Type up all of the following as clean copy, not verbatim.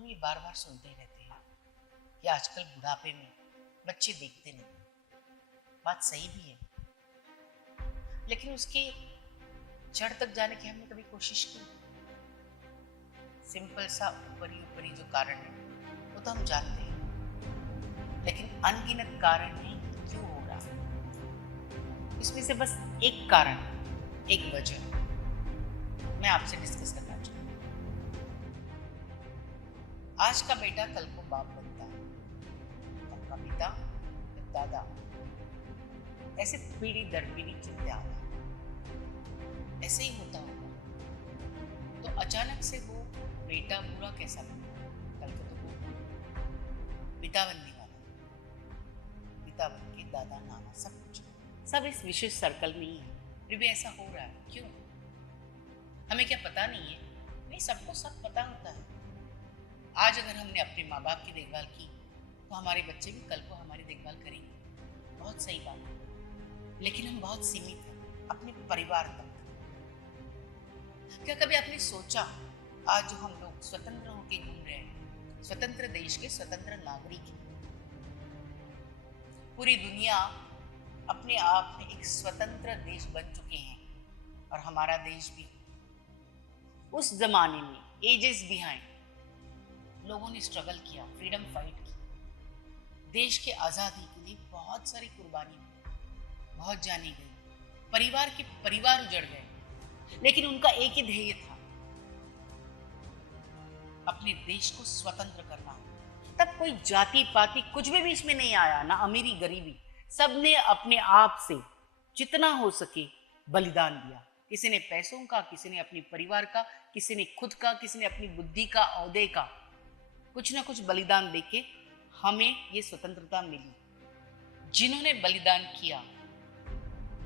हम ये बार बार सुनते रहते हैं कि आजकल बुढ़ापे में बच्चे देखते नहीं। बात सही भी है, लेकिन उसकी जड़ तक जाने की हमने कभी कोशिश की? सिंपल सा ऊपरी ऊपरी जो कारण है वो तो हम जानते हैं, लेकिन अनगिनत कारण है क्यों हो रहा है। इसमें से बस एक कारण, एक वजह मैं आपसे डिस्कस करना चाहूंगी। आज का बेटा कल को बाप बनता है, कल का पिता, फिर दादा, ऐसे पीढ़ी दर पीढ़ी चलते आ रहा है। ऐसे ही होता होगा। तो अचानक से वो बेटा पूरा कैसा बनता है? कल को तो वो पिता बनने वाला है, पिता बन के दादा नाना सब कुछ, सब इस विशेष सर्कल में ही है। फिर भी ऐसा हो रहा है क्यों? हमें क्या पता नहीं है? नहीं, सबको सब पता होता है। आज अगर हमने अपने माँ बाप की देखभाल की तो हमारे बच्चे भी कल को हमारी देखभाल करेंगे। बहुत सही बात है, लेकिन हम बहुत सीमित हैं अपने परिवार तक। क्या कभी आपने सोचा, आज जो हम लोग स्वतंत्र होकर घूम रहे हैं, स्वतंत्र देश के स्वतंत्र नागरिक हैं, पूरी दुनिया अपने आप में एक स्वतंत्र देश बन चुके हैं, और हमारा देश भी। उस जमाने में एजेस बिहाइंड लोगों ने स्ट्रगल किया, फ्रीडम फाइट की, देश के आज़ादी के लिए बहुत सारी कुर्बानी हुई, बहुत जानी गई, परिवार के परिवार उजड़ गए, लेकिन उनका एक ही ध्येय था, अपने देश को स्वतंत्र करना। तब कोई जाति पाति कुछ भी बीच में नहीं आया, ना अमीरी गरीबी, सबने अपने आप से जितना हो सके बलिदान दिया। किसी ने पैसों का, किसी ने अपने परिवार का, किसी ने खुद का, किसी ने अपनी बुद्धि का, औहदे का, कुछ ना कुछ बलिदान देके हमें ये स्वतंत्रता मिली। जिन्होंने बलिदान किया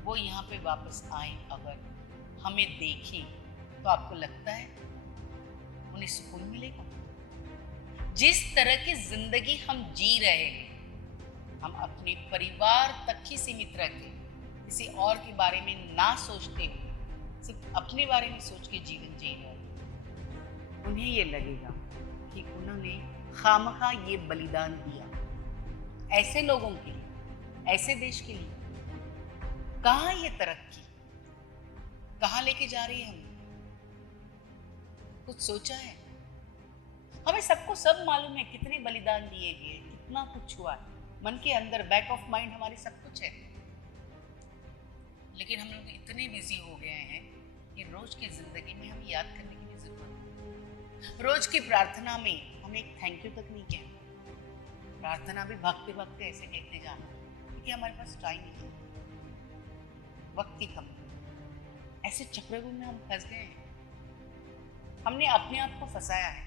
वो यहाँ पे वापस आए, अगर हमें देखें तो आपको लगता है उन्हें सुकून मिलेगा? जिस तरह की जिंदगी हम जी रहे हैं, हम अपने परिवार तक ही सीमित रह के, किसी और के बारे में ना सोचते हुए सिर्फ अपने बारे में सोच के जीवन जी रहे हैं, उन्हें ये लगेगा कि उन्होंने खामखा ये बलिदान दिया ऐसे लोगों के लिए, ऐसे देश के लिए। कहाँ ये तरक्की, कहाँ लेके जा रही है हमें? कुछ सोचा है? हमें सबको सब मालूम है कितने बलिदान दिए गए, कितना कुछ हुआ है, मन के अंदर बैक ऑफ माइंड हमारे सब कुछ है, लेकिन हम लोग इतने बिजी हो गए हैं कि रोज की जिंदगी में हमें याद करने की भी जरूरत है। रोज की प्रार्थना में हम एक थैंक यू तक नहीं कहते। प्रार्थना भी भागते भागते ऐसे कहते जाना, क्योंकि हमारे पास टाइम नहीं, वक्त की कमी। ऐसे चक्रव्यूह में हम फंस गए हैं, हमने अपने आप को फंसाया है।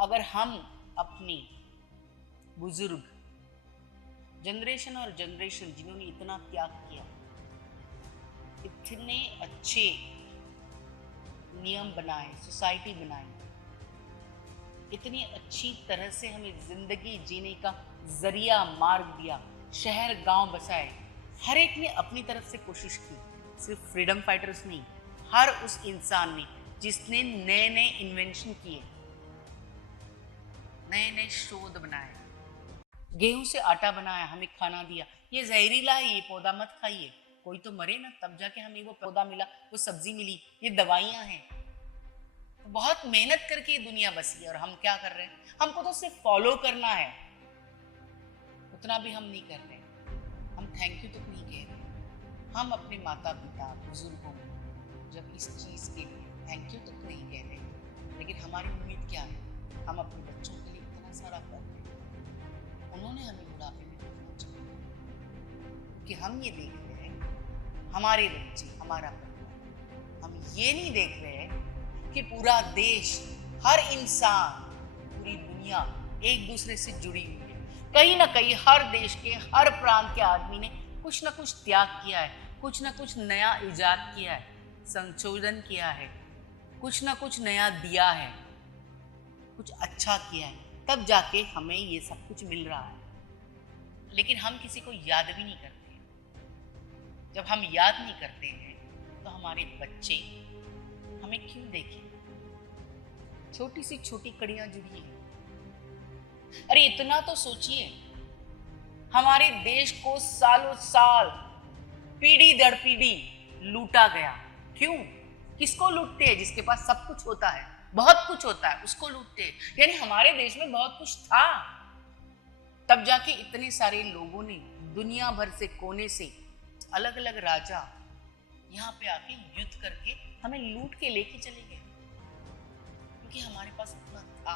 अगर हम अपने बुजुर्ग जनरेशन और जनरेशन जिन्होंने इतना त्याग किया, इतने अच्छे नियम बनाए, सोसाइटी बनाई, इतनी अच्छी तरह से हमें जिंदगी जीने का जरिया मार्ग दिया, शहर गांव बसाए, हर एक ने अपनी तरफ से कोशिश की। सिर्फ फ्रीडम फाइटर्स नहीं, हर उस इंसान ने जिसने नए नए इन्वेंशन किए, नए नए शोध बनाए, गेहूं से आटा बनाया, हमें खाना दिया, ये जहरीला है, ये पौधा मत खाइए, कोई तो मरे ना, तब जाके हमें वो पौधा मिला, वो सब्जी मिली, ये दवाइयां हैं। तो बहुत मेहनत करके ये दुनिया बसी है, और हम क्या कर रहे हैं? हमको तो सिर्फ फॉलो करना है, उतना भी हम नहीं कर रहे। हम थैंक यू तक नहीं कह रहे। हम अपने माता पिता बुजुर्गों को जब इस चीज़ के लिए थैंक यू तक नहीं कह रहे, लेकिन हमारी उम्मीद क्या है? हम अपने बच्चों के लिए इतना सारा कर रहे हैं, उन्होंने हमें बुढ़ापे में देखना चाहिए कि हम ये देख रहे हैं हमारे बच्चे, हमारा परिवार। हम ये नहीं देख रहे हैं कि पूरा देश, हर इंसान, पूरी दुनिया एक दूसरे से जुड़ी हुई है। कहीं ना कहीं हर देश के, हर प्रांत के आदमी ने कुछ ना कुछ त्याग किया है, कुछ ना कुछ नया इजाद किया है, संशोधन किया है, कुछ ना कुछ नया दिया है, कुछ अच्छा किया है, तब जाके हमें ये सब कुछ मिल रहा है। लेकिन हम किसी को याद भी नहीं करते। जब हम याद नहीं करते हैं तो हमारे बच्चे हमें क्यों देखें? छोटी सी छोटी कड़ियां जुड़ी हैं, अरे इतना तो सोचिए, हमारे देश को सालों साल, पीढ़ी दर पीढ़ी लूटा गया। क्यों? किसको लूटते हैं? जिसके पास सब कुछ होता है, बहुत कुछ होता है, उसको लूटते हैं। यानी हमारे देश में बहुत कुछ था, तब जाके इतने सारे लोगों ने दुनिया भर से, कोने से, अलग अलग राजा यहाँ पे आके युद्ध करके हमें लूट के लेके चले गए, क्योंकि हमारे पास इतना था।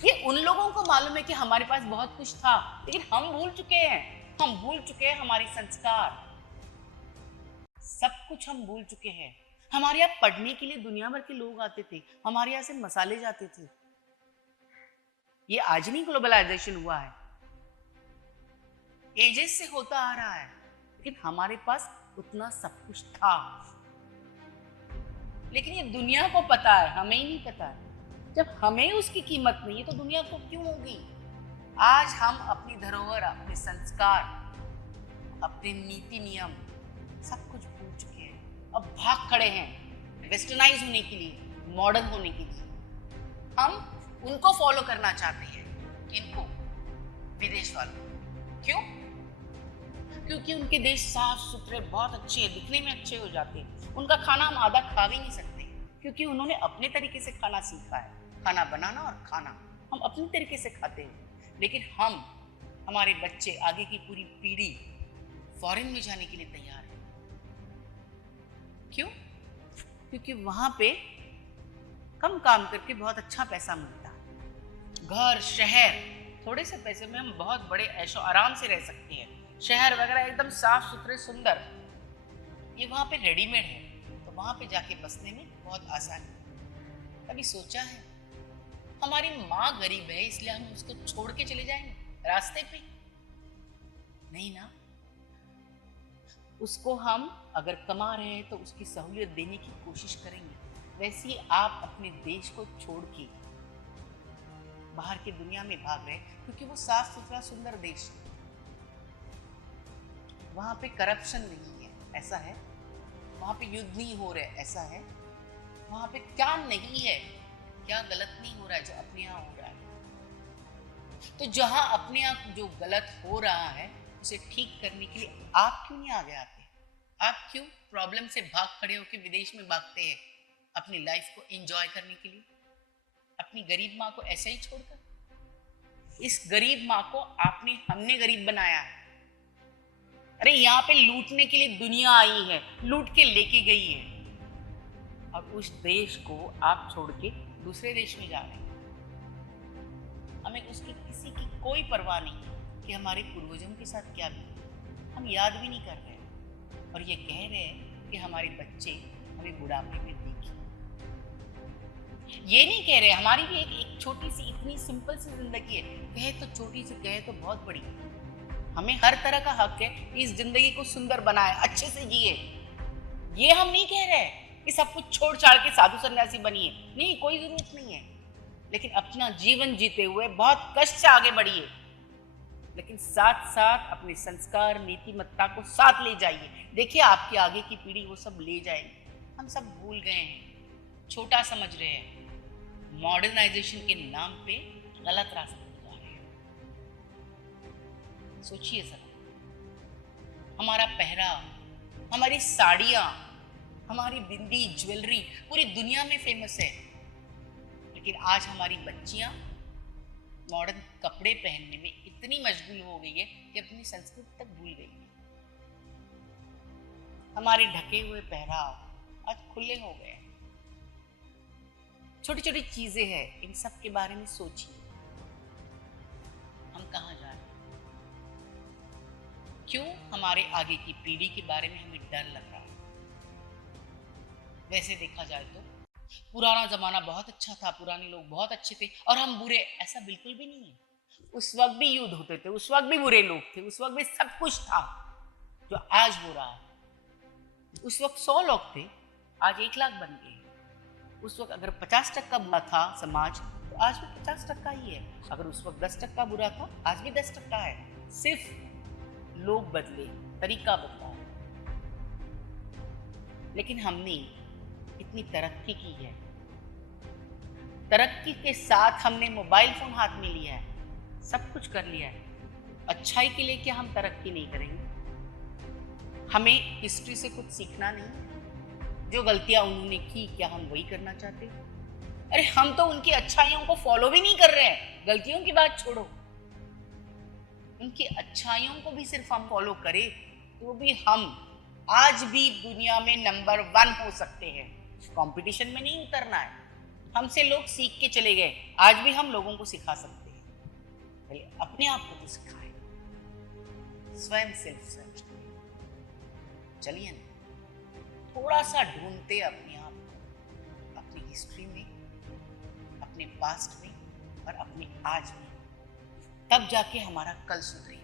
ये उन लोगों को मालूम है कि हमारे पास बहुत कुछ था, लेकिन हम भूल चुके हैं। हम भूल चुके हैं हमारे संस्कार, सब कुछ हम भूल चुके हैं। हमारे यहाँ पढ़ने के लिए दुनिया भर के लोग आते थे, हमारे यहाँ से मसाले जाते थे। ये आज नहीं ग्लोबलाइजेशन हुआ है, एजेस से होता आ रहा है, लेकिन हमारे पास उतना सब कुछ था। लेकिन ये दुनिया को पता है, हमें ही नहीं पता है। जब हमें उसकी कीमत नहीं है तो दुनिया को क्यों होगी? आज हम अपनी धरोहर, अपने संस्कार, अपने नीति नियम सब कुछ भूल चुके हैं। अब भाग खड़े हैं वेस्टर्नाइज होने के लिए, मॉडर्न होने के लिए। हम उनको फॉलो करना चाहते हैं, किनको? विदेश वालों। क्यों? क्योंकि उनके देश साफ सुथरे, बहुत अच्छे हैं, दिखने में अच्छे हो जाते हैं। उनका खाना हम आधा खा भी नहीं सकते, क्योंकि उन्होंने अपने तरीके से खाना सीखा है, खाना बनाना और खाना हम अपने तरीके से खाते हैं। लेकिन हम, हमारे बच्चे, आगे की पूरी पीढ़ी फॉरेन में जाने के लिए तैयार है। क्यों? क्योंकि वहां पे कम काम करके बहुत अच्छा पैसा मिलता है। घर, शहर, थोड़े से पैसे में हम बहुत बड़े ऐशो आराम से रह सकते हैं। शहर वगैरह एकदम साफ सुथरे, सुंदर, ये वहां पे रेडीमेड है, तो वहां पे जाके बसने में बहुत आसानी है। कभी सोचा है हमारी माँ गरीब है इसलिए हम उसको छोड़ के चले जाएंगे रास्ते पे? नहीं ना। उसको हम अगर कमा रहे हैं तो उसकी सहूलियत देने की कोशिश करेंगे। वैसे ही आप अपने देश को छोड़ के बाहर की दुनिया में भाग रहे हैं, क्योंकि वो साफ सुथरा सुंदर देश है, वहां पे करप्शन नहीं है, ऐसा है, वहां पे युद्ध नहीं हो रहा है, ऐसा है, वहां पे क्या नहीं है, क्या गलत नहीं हो रहा है जो अपने यहाँ हो रहा है। तो जहां अपने यहाँ जो गलत हो रहा है उसे ठीक करने के लिए आप क्यों नहीं आगे आते? आप क्यों प्रॉब्लम से भाग खड़े होकर विदेश में भागते हैं अपनी लाइफ को एंजॉय करने के लिए, अपनी गरीब माँ को ऐसे ही छोड़कर? इस गरीब माँ को हमने गरीब बनाया है। अरे यहाँ पे लूटने के लिए दुनिया आई है, लूट के लेके गई है, और उस देश को आप छोड़ के दूसरे देश में जा रहे हैं। हमें उसकी किसी की कोई परवाह नहीं कि हमारे पूर्वजों के साथ क्या किया, हम याद भी नहीं कर रहे हैं, और ये कह रहे हैं कि हमारे बच्चे हमें बुढ़ापे में देखें। ये नहीं कह रहे, हमारी भी एक छोटी सी, इतनी सिंपल सी जिंदगी है, कहे तो छोटी सी, कहे तो बहुत बड़ी। हमें हर तरह का हक है इस जिंदगी को सुंदर बनाए, अच्छे से जिए। ये हम नहीं कह रहे कि सब कुछ छोड़ छाड़ के साधु सन्यासी बनिए, नहीं, कोई जरूरत नहीं है। लेकिन अपना जीवन जीते हुए बहुत कष्ट से आगे बढ़िए, लेकिन साथ साथ अपने संस्कार, नीतिमत्ता को साथ ले जाइए। देखिए आपकी आगे की पीढ़ी वो सब ले जाएगी। हम सब भूल गए हैं, छोटा समझ रहे हैं, मॉडर्नाइजेशन के नाम पे गलत रास्ते पे जा रहे हैं। सोचिए जरा, हमारा पहराव, हमारी साड़ियां, हमारी बिंदी, ज्वेलरी पूरी दुनिया में फेमस है, लेकिन आज हमारी बच्चियां मॉडर्न कपड़े पहनने में इतनी मशगूल हो गई है कि अपनी संस्कृति तक भूल गई है। हमारे ढके हुए पहराव आज खुले हो गए। छोटी छोटी चीजें हैं, इन सब के बारे में सोचिए, हम कहाँ जा रहे हैं? क्यों हमारे आगे की पीढ़ी के बारे में हमें डर लग रहा है? वैसे देखा जाए तो पुराना जमाना बहुत अच्छा था, पुराने लोग बहुत अच्छे थे और हम बुरे, ऐसा बिल्कुल भी नहीं है। उस वक्त भी युद्ध होते थे, उस वक्त भी बुरे लोग थे, उस वक्त भी सब कुछ था जो आज हो रहा है। उस वक्त 100 लोग थे, आज 1 लाख बन गए। उस वक्त अगर 50% बुरा था समाज, तो आज भी 50% ही है। अगर उस वक्त 10% बुरा था, आज भी 10% है। सिर्फ लोग बदले, तरीका बदला है। लेकिन हमने इतनी तरक्की की है, तरक्की के साथ हमने मोबाइल फोन हाथ में लिया है, सब कुछ कर लिया है, अच्छाई के लिए क्या हम तरक्की नहीं करेंगे? हमें हिस्ट्री से कुछ सीखना नहीं? जो गलतियां उन्होंने की क्या हम वही करना चाहते हैं? अरे हम तो उनकी अच्छाइयों को फॉलो भी नहीं कर रहे हैं, गलतियों की बात छोड़ो। उनकी अच्छाइयों को भी सिर्फ हम फॉलो करें तो भी हम आज भी दुनिया में नंबर 1 हो सकते हैं। कंपटीशन में नहीं उतरना है। हमसे लोग सीख के चले गए, आज भी हम लोगों को सिखा सकते हैं। पहले अपने आप को तो सिखाएं, स्वयं सेल्फ सर्च करें। चलिए ना, थोड़ा सा ढूंढते अपने आप को, अपनी हिस्ट्री में, अपने पास्ट में और अपने आज में, तब जाके हमारा कल सुधरेगा।